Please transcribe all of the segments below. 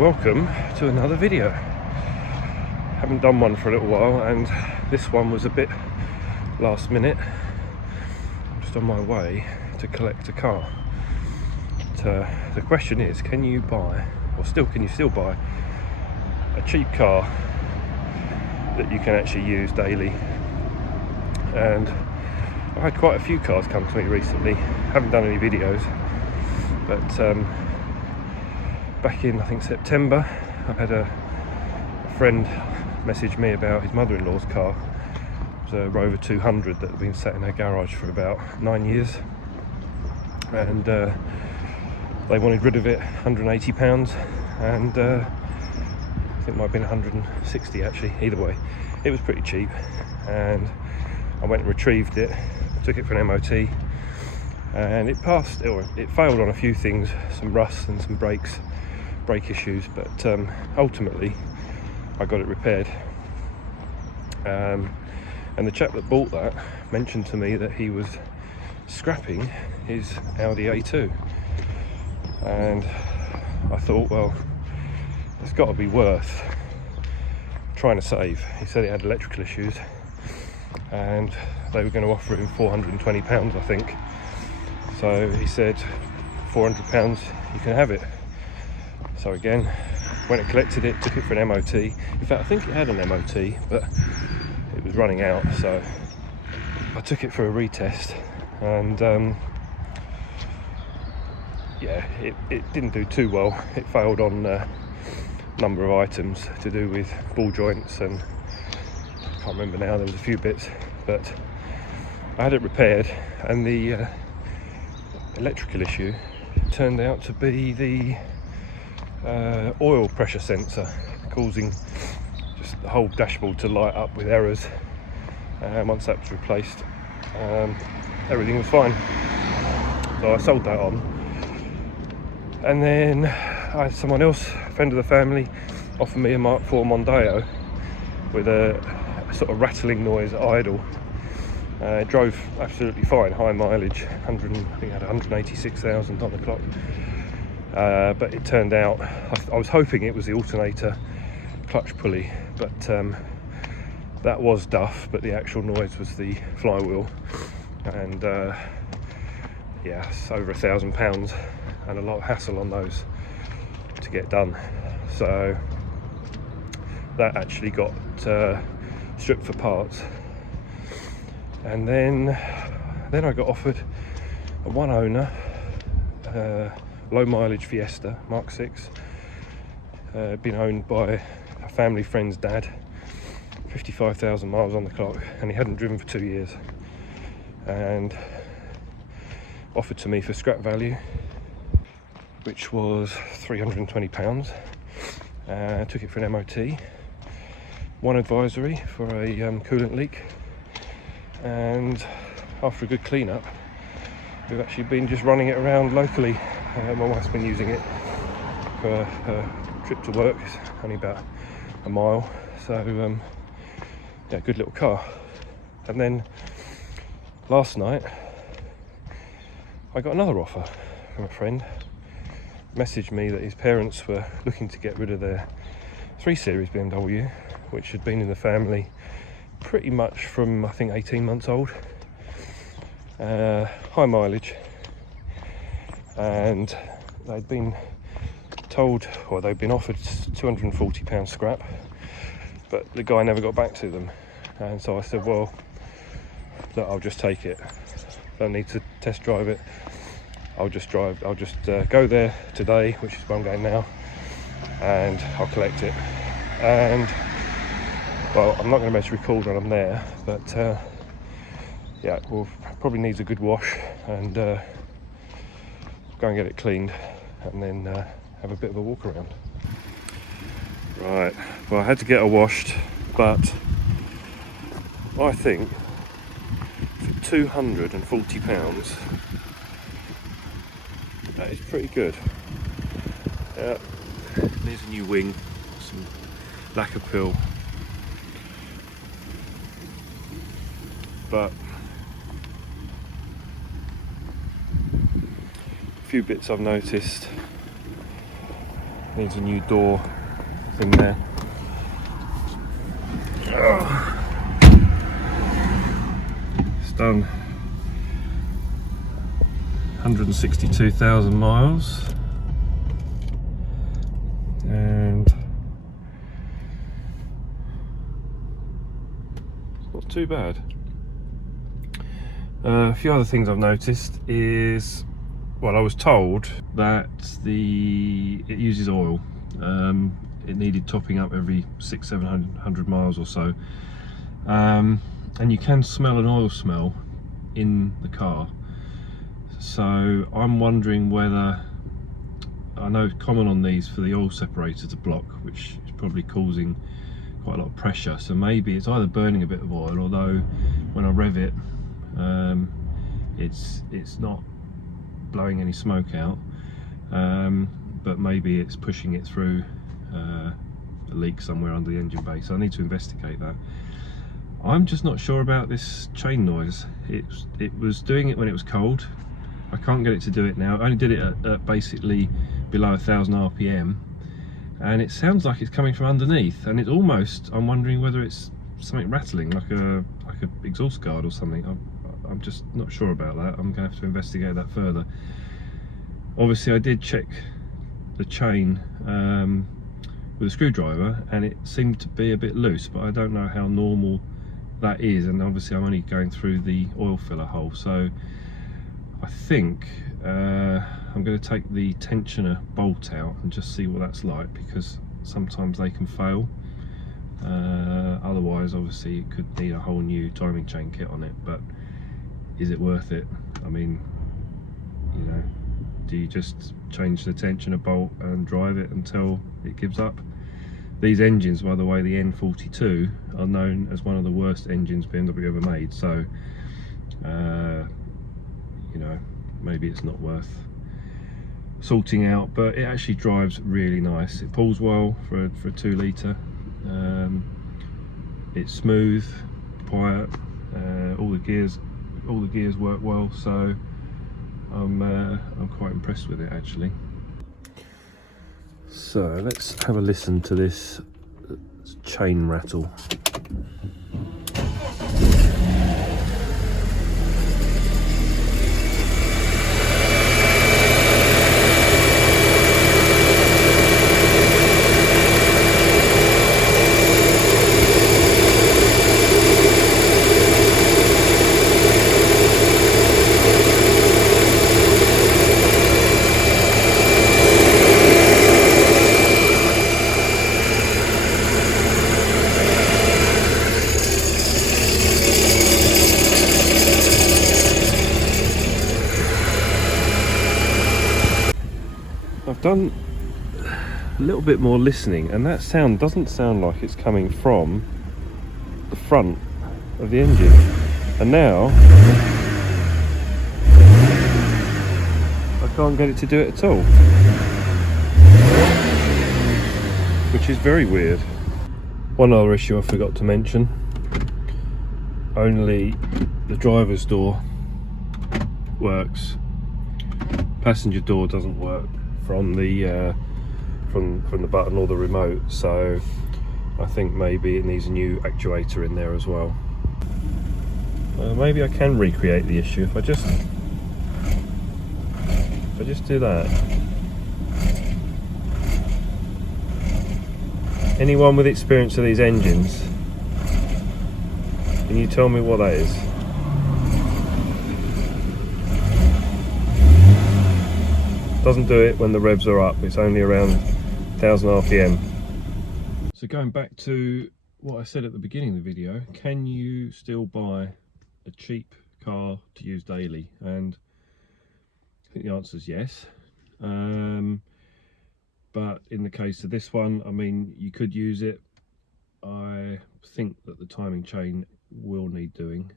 Welcome to another video. Haven't done one for a little while, and this one was a bit last minute. I'm just on my way to collect a car. But, the question is, can you still buy a cheap car that you can actually use daily? And I've had quite a few cars come to me recently. Haven't done any videos, but back in, I think, September, I had a friend message me about his mother-in-law's car. It was a Rover 200 that had been sat in her garage for about 9 years, and they wanted rid of it, £180, and I think it might have been 160 actually. Either way, it was pretty cheap, and I went and retrieved it, took it for an MOT, and it failed on a few things, some rust and some brake issues, but ultimately I got it repaired. And the chap that bought that mentioned to me that he was scrapping his Audi A2, and I thought, well, it's got to be worth trying to save. He said it had electrical issues, and they were going to offer him £420, I think. So he said, £400, you can have it. So again, went and collected it, took it for an MOT. In fact, I think it had an MOT, but it was running out, so I took it for a retest, and yeah, it didn't do too well. It failed on a number of items to do with ball joints, and I can't remember now, there was a few bits, but I had it repaired, and the electrical issue turned out to be the oil pressure sensor, causing just the whole dashboard to light up with errors. Once that was replaced, everything was fine. So I sold that on, and then I had someone else, a friend of the family, offer me a Mark IV Mondeo with a sort of rattling noise at idle. It drove absolutely fine, high mileage, I think it had 186,000 on the clock. But it turned out, I was hoping it was the alternator clutch pulley, but that was duff, but the actual noise was the flywheel, and yeah, it's over £1,000 and a lot of hassle on those to get done. So that actually got stripped for parts, and then I got offered a one owner low mileage Fiesta Mark VI, been owned by a family friend's dad, 55,000 miles on the clock, and he hadn't driven for 2 years, and offered to me for scrap value, which was £320. Took it for an MOT, one advisory for a coolant leak, and after a good clean-up, we've actually been just running it around locally. My wife's been using it for her trip to work. It's only about a mile, so yeah, good little car. And then last night I got another offer from a friend. Messaged me that his parents were looking to get rid of their 3 Series BMW, which had been in the family pretty much from, I think, 18 months old. High mileage, and they'd been told, or they'd been offered £240 scrap, but the guy never got back to them. And so I said, well, look, I'll just take it, don't need to test drive it, I'll just go there today, which is where I'm going now, and I'll collect it. And well, I'm not going to be able to record when I'm there, but yeah, well, probably needs a good wash, and go and get it cleaned, and then have a bit of a walk around. Right, well, I had to get her washed, but I think for £240, that is pretty good. Yeah, there's a new wing, some lacquer pill, but a few bits I've noticed. Needs a new door thing there. It's done 162,000 miles, and it's not too bad. A few other things I've noticed is, well, I was told that it uses oil. It needed topping up every 600-700 miles or so, and you can smell an oil smell in the car. So I'm wondering whether, I know it's common on these for the oil separator to block, which is probably causing quite a lot of pressure, so maybe it's either burning a bit of oil, although when I rev it, it's not blowing any smoke out, but maybe it's pushing it through a leak somewhere under the engine bay, so I need to investigate that. I'm just not sure about this chain noise. It was doing it when it was cold. I can't get it to do it now. I only did it at basically below 1000 RPM, and it sounds like it's coming from underneath, and it's almost, I'm wondering whether it's something rattling, like a exhaust guard or something. I'm just not sure about that. I'm going to have to investigate that further. Obviously I did check the chain with a screwdriver, and it seemed to be a bit loose, but I don't know how normal that is, and obviously I'm only going through the oil filler hole, so I think I'm going to take the tensioner bolt out and just see what that's like, because sometimes they can fail. Otherwise obviously it could need a whole new timing chain kit on it, but is it worth it? I mean, you know, do you just change the tensioner bolt and drive it until it gives up? These engines, by the way, the N42, are known as one of the worst engines BMW ever made, so you know, maybe it's not worth sorting out, but it actually drives really nice. It pulls well for a 2 litre. It's smooth, quiet, all the gears work well, so I'm quite impressed with it actually. So let's have a listen to this chain rattle. I've done a little bit more listening, and that sound doesn't sound like it's coming from the front of the engine, and now I can't get it to do it at all, which is very weird. One other issue I forgot to mention, only the driver's door works, passenger door doesn't work from the from the button or the remote, so I think maybe it needs a new actuator in there as well. Maybe I can recreate the issue if I just do that. Anyone with experience of these engines, can you tell me what that is? Doesn't do it when the revs are up, it's only around 1000 RPM. So going back to what I said at the beginning of the video, can you still buy a cheap car to use daily? And I think the answer is yes. But in the case of this one, I mean, you could use it. I think that the timing chain will need doing,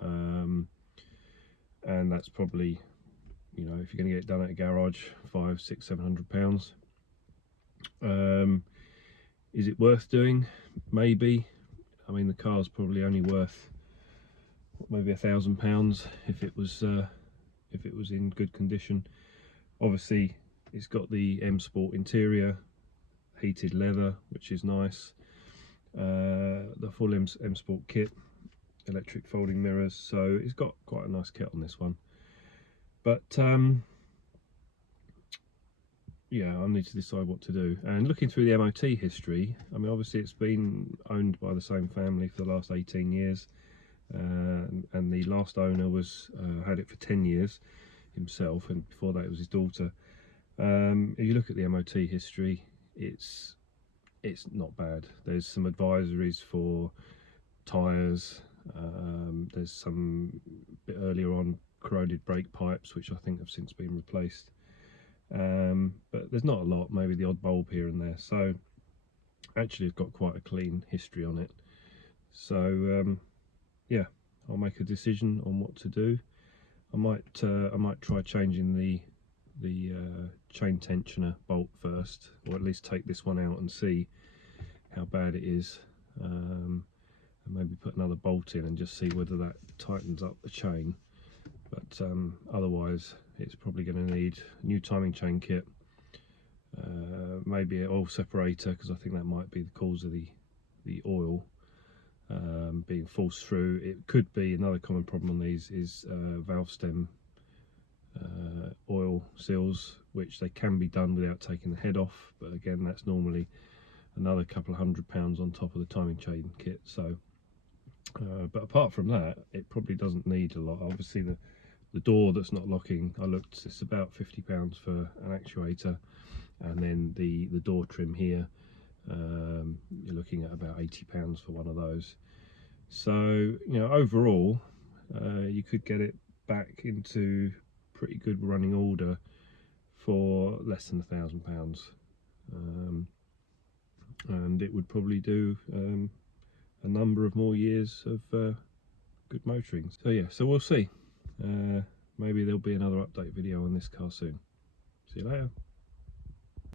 and that's probably, you know, if you're going to get it done at a garage, £500, £600, £700. Is it worth doing? Maybe. I mean, the car's probably only worth maybe £1,000 if it was in good condition. Obviously, it's got the M Sport interior, heated leather, which is nice. The full M Sport kit, electric folding mirrors, so it's got quite a nice kit on this one. But yeah, I need to decide what to do. And looking through the MOT history, I mean, obviously it's been owned by the same family for the last 18 years, and the last owner was had it for 10 years himself, and before that it was his daughter. If you look at the MOT history, it's not bad. There's some advisories for tyres. There's some bit earlier on corroded brake pipes, which I think have since been replaced. But there's not a lot, maybe the odd bulb here and there. So actually it's got quite a clean history on it. So yeah, I'll make a decision on what to do. I might try changing the chain tensioner bolt first, or at least take this one out and see how bad it is, and maybe put another bolt in and just see whether that tightens up the chain. But otherwise it's probably going to need a new timing chain kit, maybe an oil separator, because I think that might be the cause of the oil being forced through. It could be another common problem on these is valve stem oil seals, which they can be done without taking the head off, but again that's normally another couple of £100 on top of the timing chain kit. So but apart from that, it probably doesn't need a lot. Obviously the door that's not locking, I looked, it's about £50 for an actuator, and then the door trim here, you're looking at about £80 for one of those. So, you know, overall you could get it back into pretty good running order for less than £1,000, and it would probably do a number of more years of good motoring. So yeah, so we'll see. Maybe there'll be another update video on this car soon. See you later.